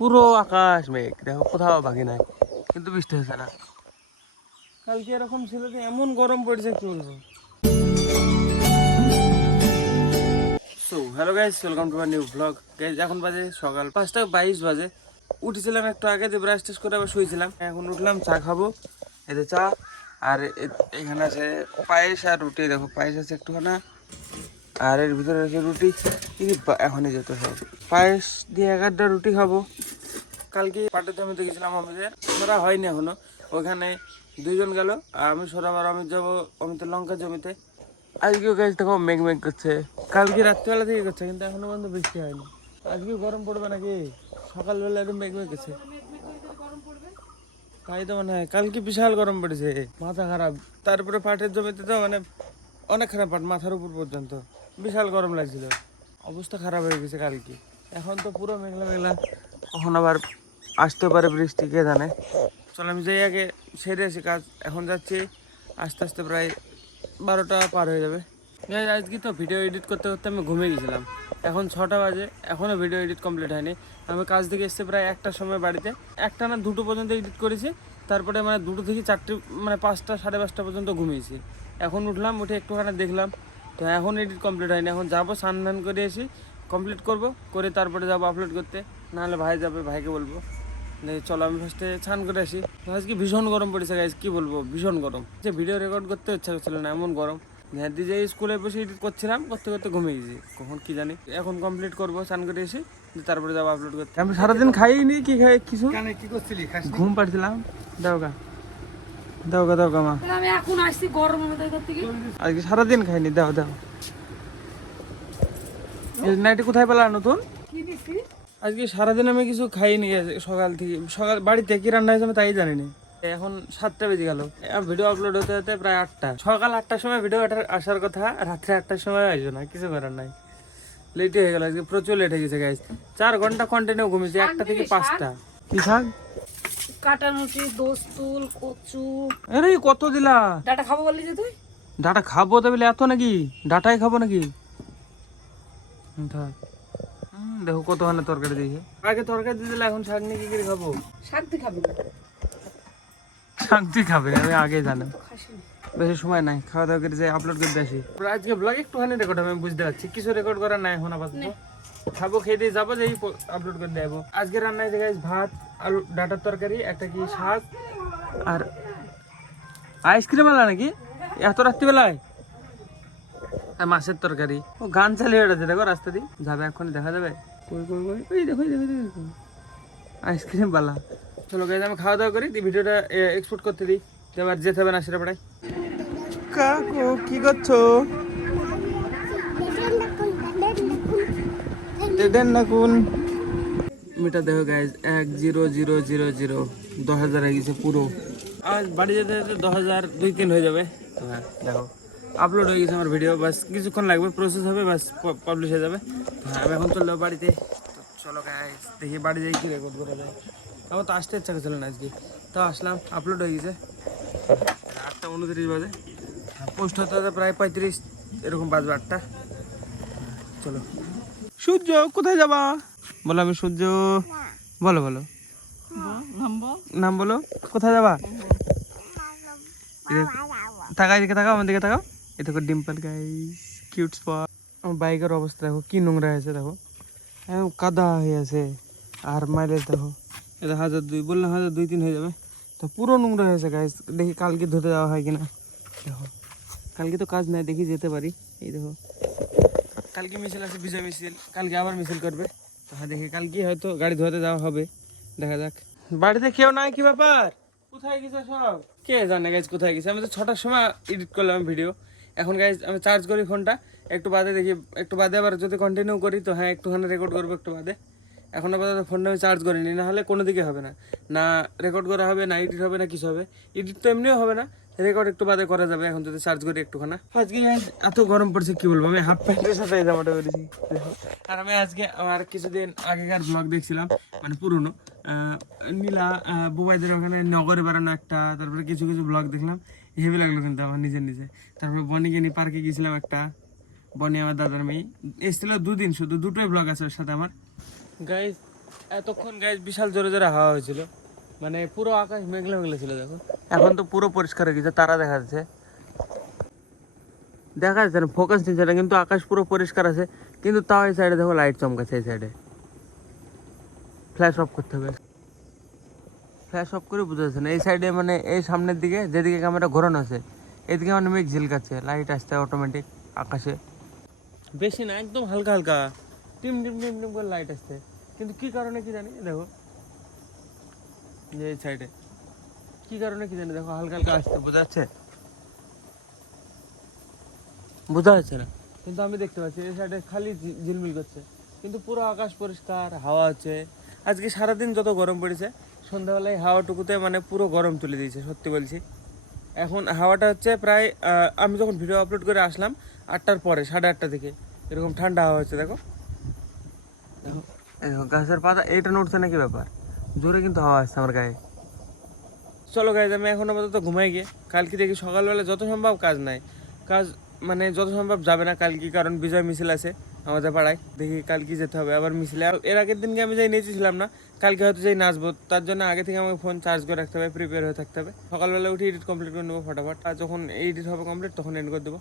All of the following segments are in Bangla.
পুরো আকাশ মেঘ, দেখো কোথাও বাকি নাই, কিন্তু বৃষ্টি হচ্ছে না। কালকে এরকম ছিল যে এমন গরম পড়েছে কি বলবো। So hello guys, welcome to my new blog. Guys এখন বাজে সকাল 5:22 বাজে। উঠেছিলাম একটু আগে, দিয়ে ব্রাশ টেস্ট করে আবার শুয়েছিলাম। এখন উঠলাম, চা খাবো। এতে চা আর এখানে আছে পায়েস আর রুটি। দেখো পায়েস আছে একটুখানা, আর এর ভিতরে আছে রুটি। এখনই যেতে হবে পায়েস দিয়ে 11টা রুটি খাবো। কালকে পাটের জমিতে গেছিলাম অমিতের, সরা হয়নি এখনো। ওখানে দুইজন গেল, আমি সরাব আর অমিত যাবো অমিতের লঙ্কা জমিতে। আজকেও গাছ দেখো মেঘ মেঘ করছে, কালকে রাত্রিবেলা থেকে করছে, কিন্তু এখনো পর্যন্ত বৃষ্টি হয়নি। আজকেও গরম পড়বে নাকি? সকালবেলা একদম মেঘ মেঘ করছে, তাই তো মনে হয়। কালকে বিশাল গরম পড়েছে, মাথা খারাপ। তারপরে পাটের জমিতে তো মানে অনেক খারাপ, পাট মাথার উপর পর্যন্ত বিশাল গরম লাগছিল, অবস্থা খারাপ হয়ে গেছে কালকে। এখন তো পুরো মেঘলা মেঘলা, কখন আবার আসতে পারে বৃষ্টি, কে জানে। চল আমি যাই আগে, সেরে আসি কাজ। এখন যাচ্ছি, আস্তে আস্তে প্রায় 12টা পার হয়ে যাবে। আজকে তো ভিডিও এডিট করতে করতে আমি ঘুমিয়ে গেছিলাম। এখন 6টা বাজে, এখনও ভিডিও এডিট কমপ্লিট হয়নি। আমি কাজ থেকে এসেছি প্রায় 1টার সময় বাড়িতে। 1টা না 2টো পর্যন্ত এডিট করেছি, তারপরে মানে 2টো থেকে 4টে, মানে 5টা 5:30 পর্যন্ত ঘুমিয়েছি। এখন উঠলাম, উঠে একটুখানি দেখলাম, তো এখন এডিট কমপ্লিট হয়নি। এখন যাবো, স্নান করে এসে কমপ্লিট করব, করে তারপরে যাবো আপলোড করতে। নাহলে ভাই যাবে, ভাইকে বলবো। চলো আমি ফার্স্টে স্নান করে আসি। আজকে ভীষণ গরম পড়েছে গাইজ, কি বলবো, ভীষণ গরম। যে ভিডিও রেকর্ড করতে ইচ্ছা করছিল না, এমন গরম। যে স্কুলে বসে এডিট করছিলাম, করতে করতে ঘুমিয়ে গেছি কখন কি জানি। এখন কমপ্লিট করবো, স্নান করে এসে তারপরে যাবো আপলোড করতে। আমি সারাদিন খাইনি, কি খাই কিছু, কি করছিলি? ঘুম পাড়ছিলাম। দাও গা, দাও গা, দাও গা মা। আমি এখন আসছি গরম থেকে। আজকে সারাদিন খাইনি, দাও দাও। নাইটি কোথায় পেলা নতুন? কি দিছি? আজকে সারাদিন আমি কিছু খাইনি, সকাল থেকে। সকাল বাড়িতে কি রান্না হয়েছে আমি তাই জানি না। এখন 7টা বেজে গেল, ভিডিও আপলোড হতে হতে প্রায় 8টা। সকাল 8টার সময় ভিডিও আসার কথা, রাত্রে 8টার সময় আসবে না, কিছু করার নাই। লেট হয়ে গেল আজকে, প্রচুর লেট হয়ে গেছে গাইজ। 4 ঘন্টা কন্টিনিউ ঘুমিয়েছি, 1টা থেকে 5টা। কি শাক? কাটামুচি, দোস্তুল, কচু। আরে কত দিলা? ডাটা খাবো বললি যে তুই? ডাটা খাবো তো বলে এত নাকি? ডাটাই খাবো নাকি? থাক। দেখো কত ধরনের তরকারি দিয়েছে। আগে তরকারি দিয়ে দিলে, এখন শাক নিয়ে কি করে খাবো? শাক তুই খাবি না? শাক তুই খাবে না, আমি আগে জানো। খাসি না। বেশি সময় নাই, খাওয়া দাওয়া করে যাই, আপলোড করতে আসি। আজকে ব্লগ একটুখানি রেকর্ড হবে, আমি বুঝতে পারছি। কিছু রেকর্ড করার নাই এখন আপাতত। খাবো, খেয়ে দিয়ে যাবো, যেই আপলোড করে দেবো। আজকে রান্নায় দেখাই ভাত, আলু ডাটার তরকারি, একটা কি শাক, আর আইসক্রিম আলা নাকি এত রাত্রিবেলায়, আর মাছের তরকারি। ও গান চালিয়ে বেড়াচ্ছে, দেখো রাস্তা দিয়ে যাবে, এখন দেখা যাবে। কই কই কই, ওই দেখো দেখো দেখো, আইসক্রিম বালা। চলো গাইজ, আমি খাওয়া দাওয়া করি, ভিডিওটা এক্সপোর্ট করতে দিই, এবার যেতে হবে না সেটা পড়াই। কাকু কি করছো? মিটার দেখো গাইজ, 10000, 10,000 হয়ে গেছে পুরো। আজ বাড়ি যেতে যেতে 10,000 2-3 হয়ে যাবে। হ্যাঁ দেখো, আপলোড হয়ে গেছে আমার ভিডিও, বাস কিছুক্ষণ লাগবে, প্রসেস হবে, বাস পাবলিশ হয়ে যাবে। হ্যাঁ আমি এখন চললো বাড়িতে। চলো গাইজ, দেখি বাড়ি যাই কি রেকর্ড করা যায়। আমার তো আসতে ইচ্ছা করছিল না আজকে, তাও আসলাম। আপলোড হয়ে গেছে, 8:29 বাজে। পোস্ট হতে হতে প্রায় 35 এরকম বাজবে, 8টা। চলো। সূর্য কোথায় যাবা? বলো, আমি সূর্য। বলো বলো, নাম বলো, কোথায় যাবা? তাকাও, এদিকে তাকাও, আমার দিকে তাকাও। এই দেখো ডিম্পল গাইস, কিউট স্পট। আমার বাইকের অবস্থা দেখো কি নোংরা হয়েছে, দেখো কাদা হয়ে আছে। আর মাইলেজ দেখো, এটা 1002, বললাম 1002-3 হয়ে যাবে, তো পুরো নোংরা হয়েছে গাইস। দেখি কালকে ধুতে যাওয়া হয় কিনা। দেখো কালকে তো কাজ নাই, দেখি যেতে পারি। এই দেখো কালকে মিছিল আছে, বিজয় মিছিল, কালকে আবার মিছিল করবে। তো হ্যাঁ দেখি কালকে হয়তো গাড়ি ধোয়াতে যাওয়া হবে, দেখা যাক। বাড়িতে কেউ নাই, কি ব্যাপার? কোথায় গেছে সব? কে জানে গাইজ কোথায় গেছে। আমি তো 6টার সময় এডিট করলাম ভিডিও। এখন গাইজ আমি চার্জ করি ফোনটা, একটু বাদে দেখি, একটু বাদে আবার যদি কন্টিনিউ করি তো হ্যাঁ একটুখানি রেকর্ড করবো একটু বাদে। এখন আপাতত ফোনটা আমি চার্জ করিনি, না হলে কোনো দিকে হবে না, না রেকর্ড করা হবে, না এডিট হবে, না কিছু হবে। এডিট তো এমনিও হবে না, রেকর্ড একটু বাদে করা যাবে। এখন যদি চার্জ করি একটুখানা। আজকে এত গরম পড়ছে কি বলবো, আমি হাফ প্যান্টের সাথে এই জামাটা করেছি। আর আমি আজকে আমার কিছুদিন আগেকার ব্লগ দেখছিলাম, মানে পুরনো নীলা বুবাইদের ওখানে নগরে বেড়ানো একটা, তারপরে কিছু কিছু ব্লগ দেখলাম, হেভি লাগলো কিন্তু আমার নিজে নিজে। তারপরে বনিকে নিয়ে পার্কে গেছিলাম একটা, বনি আমার দাদার মেয়ে এসেছিল 2 দিন, শুধু 2টোই ব্লগ আছে ওর সাথে আমার। গাইজ এতক্ষণ গাইজ বিশাল জোরে জোরে হাওয়া হয়েছিল, মানে পুরো আকাশ মেঘলা মেঘলা ছিল। দেখো এখন তো পুরো পরিষ্কার হয়ে গেছে, তারা দেখা যাচ্ছে, দেখা যাচ্ছে না, ফোকাস নিচ্ছে না, কিন্তু আকাশ পুরো পরিষ্কার আছে। কিন্তু তাও এই সাইডে দেখো লাইট চমকাচ্ছে, এই সাইডে ফ্ল্যাশ অফ করতে হবে, ফ্ল্যাশ অফ করে বোঝা যাচ্ছে না। এই সাইডে মানে এই সামনের দিকে যেদিকে ক্যামেরা ঘোরানো আছে এদিকে মানে মেঘ ঝিলকাচ্ছে, লাইট আসছে অটোমেটিক আকাশে, বেশি না, একদম হালকা হালকা টিম টিম টিম টিম করে লাইট আসছে। কিন্তু কি কারণে কি জানি, দেখো যে এই সাইডে কি কারণে কি জানি, দেখো হালকা হালকা আসছে, বোঝা যাচ্ছে, বোঝা যাচ্ছে না, কিন্তু আমি দেখতে পাচ্ছি এই সাইডে খালি ঝিলমিল করছে, কিন্তু পুরো আকাশ পরিষ্কার, হাওয়া হচ্ছে। আজকে সারাদিন যত গরম পড়েছে, সন্ধ্যাবেলায় হাওয়াটুকুতে মানে পুরো গরম তুলে দিয়েছে, সত্যি বলছি। এখন হাওয়াটা হচ্ছে প্রায় আমি যখন ভিডিও আপলোড করে আসলাম 8টার পরে, 8:30 থেকে এরকম ঠান্ডা হাওয়া হচ্ছে। দেখো দেখো এই দেখো গাছের পাতা এইটা নড়ছে নাকি, ব্যাপার জোরে কিন্তু হাওয়া আসছে আমার গায়ে। চলো গাইজ, আমি এখন আপাতত ঘুমাই গিয়ে, কালকে দেখি সকালবেলা যত সম্ভব কাজ নাই, কাজ মানে যত সম্ভব যাবে না কালকে, কারণ বিজয় মিছিল আছে আমাদের পাড়ায়, দেখি কালকে যেতে হবে আবার মিছিলে। এর আগের দিনকে আমি যাই নেচেছিলাম না, কালকে হয়তো যাই নাচবো, তার জন্য আগে থেকে আমাকে ফোন চার্জ করে রাখতে হবে, প্রিপেয়ার হয়ে থাকতে হবে। সকালবেলা উঠে এডিট কমপ্লিট করে নেবো ফটাফট, আর যখন এডিট হবে কমপ্লিট তখন এন্ড করে দেবো।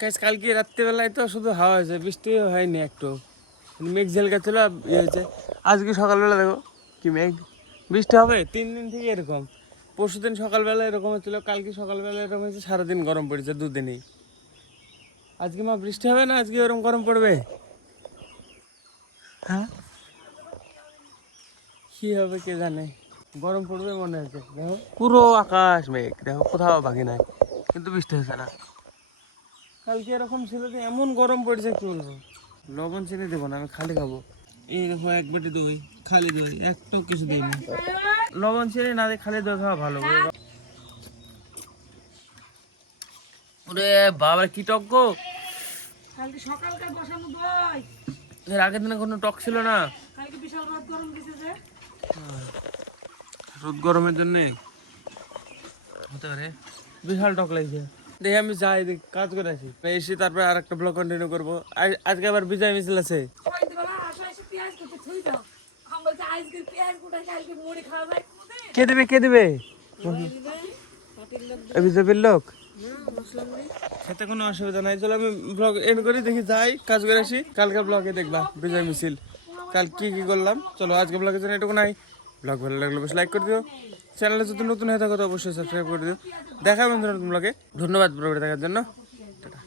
গাইজ কালকে রাত্রিবেলায় তো শুধু হাওয়া হয়েছে, বৃষ্টি হয়নি একটু, মেঘ ঝেলকা ছিল, ইয়ে হয়েছে। আজকে সকালবেলা দেখো কি মেঘ, বৃষ্টি হবে 3 দিন থেকে এরকম। পরশুদিন সকালবেলা এরকম হচ্ছিল, কালকে সকালবেলা এরকম হয়েছে, সারাদিন গরম পড়েছে দুদিনই। আজকে মা বৃষ্টি হবে না, আজকে এরকম গরম পড়বে, হ্যাঁ কি হবে কে জানে, গরম পড়বে মনে হচ্ছে। দেখো পুরো আকাশ মেঘ, দেখো কোথাও বাকি নাই, কিন্তু বৃষ্টি হচ্ছে না। কালকে এরকম ছিল যে এমন গরম পড়েছে কি বলবো। লবণ চিনি দেবো না, আমি খালি খাবো। এই দেখো এক বাটি দই, খালি দই, একটাও কিছু দিইনি, লবণ চিনি না দিয়ে খালি দই খাওয়া ভালো। ওরে বাবা কি টক গো, কালকে সকালকার বসানো দই, এর আগের দিনে কোনো টক ছিল না, কালকে বিশাল রোদ গরম দিছে যে। রোদ গরমের জন্য হতে পারে, বিশাল টক লাগছে। দেখি আমি যাই, দেখ কাজ করে আসি, এসে তারপরে আর একটা ব্লগ কন্টিনিউ করবো। আজকে আবার বিজয় মিছিল আছে। সকালবেলা আসো, এসে পেঁয়াজ কেটে থুই দাও। আমি বলছি আজকে পেঁয়াজ কোথায়, কালকে মুড়ি খাওয়া যায় কোথায়? কে দেবে কে দেবে, বিজেপির লোক, খেতে কোনো অসুবিধা নাই। চলো আমি ব্লগ এন্ড করি, দেখি যাই কাজ করে আসি, কালকে ব্লগে দেখবা বিজয় মিছিল কাল কি কি করলাম। চলো আজকে ব্লগের জন্য এটুকু নাই, ব্লগ ভালো লাগলে বেশ লাইক করে দিও, চ্যানেলে যদি নতুন হয়ে থাকো তো অবশ্যই সাবস্ক্রাইব করে দিও। দেখা বন্ধুরা নতুন ব্লগে, ধন্যবাদ ব্লগটা দেখার জন্য, টাটা।